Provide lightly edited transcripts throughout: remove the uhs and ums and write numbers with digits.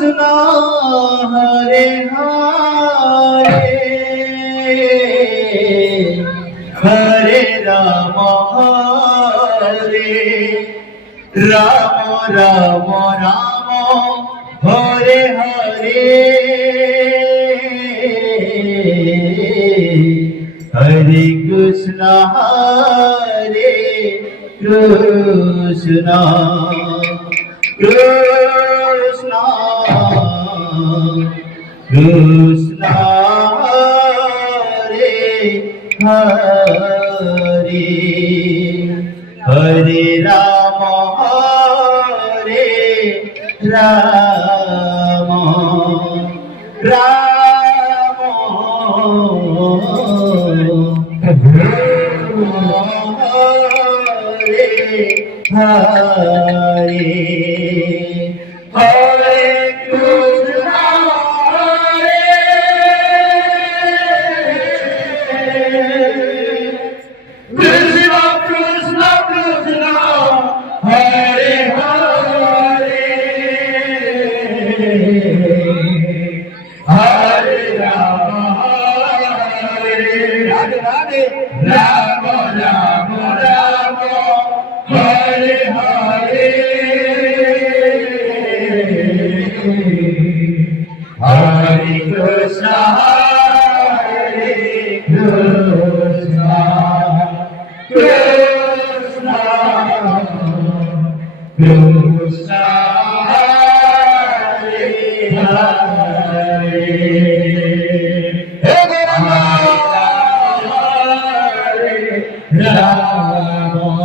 Krishna Hare Hare Hare Rama Hare Rama Rama Rama Hare Hare Hare Krishna Hare Krishna Krishna Krishna Hare Hare Hare Rama Hare Rama Rama Hare Hare Hare Krishna Krishna Krishna Krishna Hare Hare Hare Rama Hare Radhe Radhe Rama Rama Rama Hare Hare Hare Krishna Hare Krishna Krishna Krishna Hare Hare Hare Rama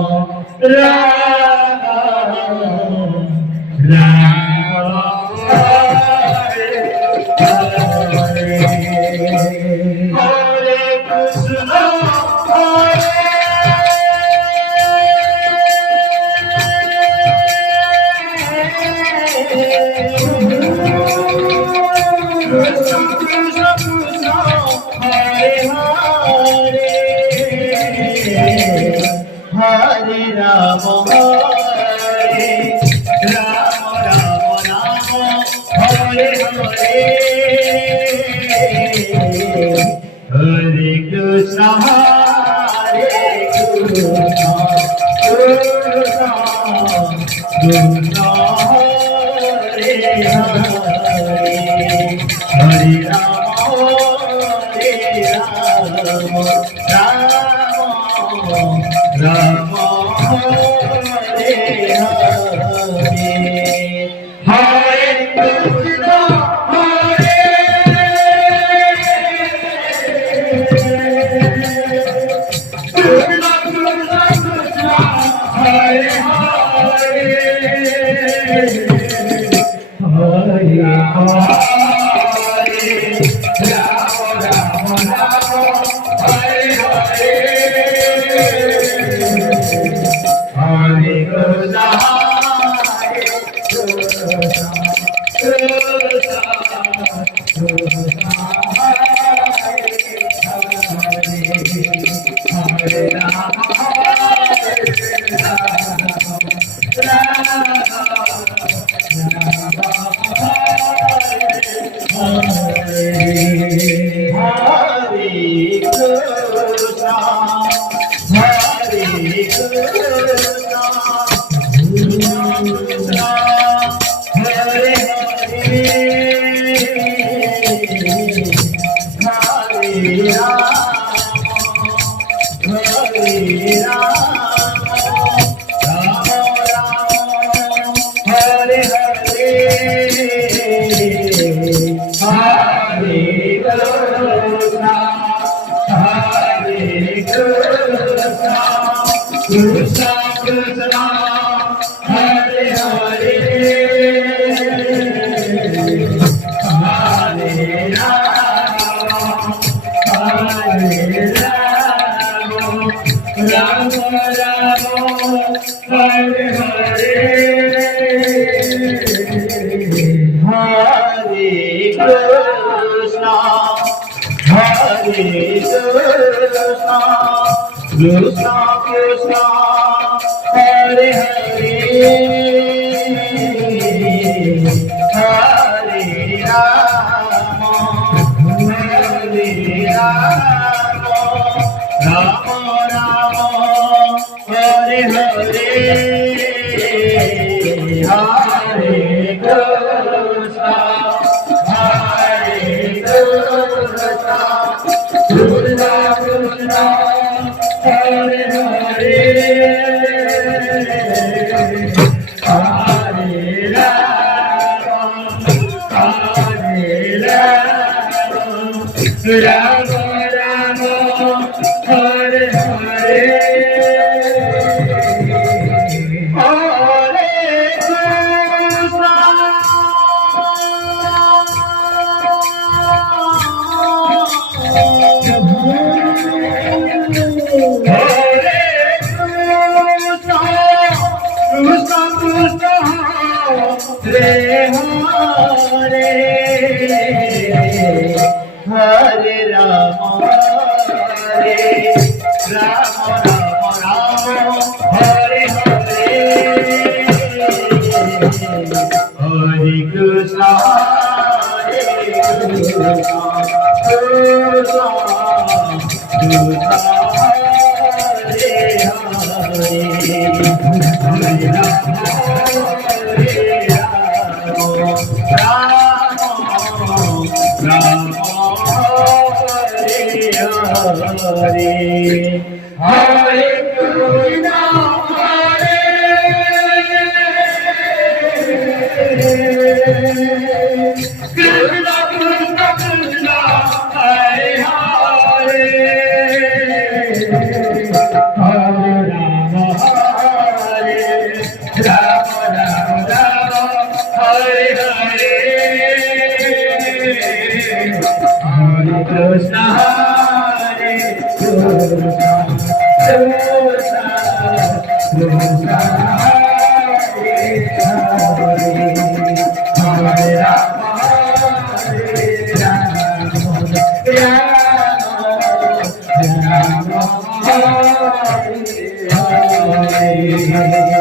Rama Rama Hare Hare Krishna Krishna Krishna Krishna Hare Hare Hare Rama Hare Rama Rama Rama Hare Hare Hare Krishna Hare Krishna Krishna Krishna Hare Hare Hare Rama Rama Hare Hare Hare Krishna Hare Krishna Krishna Krishna Hare Hare Hare Rama Krishna Krishna Hare Hare Hare Rama Hare Rama Rama Rama Hare Hare Hare Krishna Hare Krishna Krishna Krishna Hare Hare Hare Krishna Krishna Hare Hare Hare Rama Rama Hare Hare Hare Krishna Krishna Krishna Hare Hare Hare Rama Hare Rama Rama Rama Hare Hare Hare Krishna Hare Krishna Krishna Krishna Hare Hare Hare Rama Hare Rama Hare Hare Krishna Hare Krishna Krishna Krishna Hare Hare Hare Rama Hare Rama Rama Rama Hare Hare Hare Krishna Hare Krishna Krishna Krishna Hare Hare Hare Rama Hare Rama Rama Hare Hare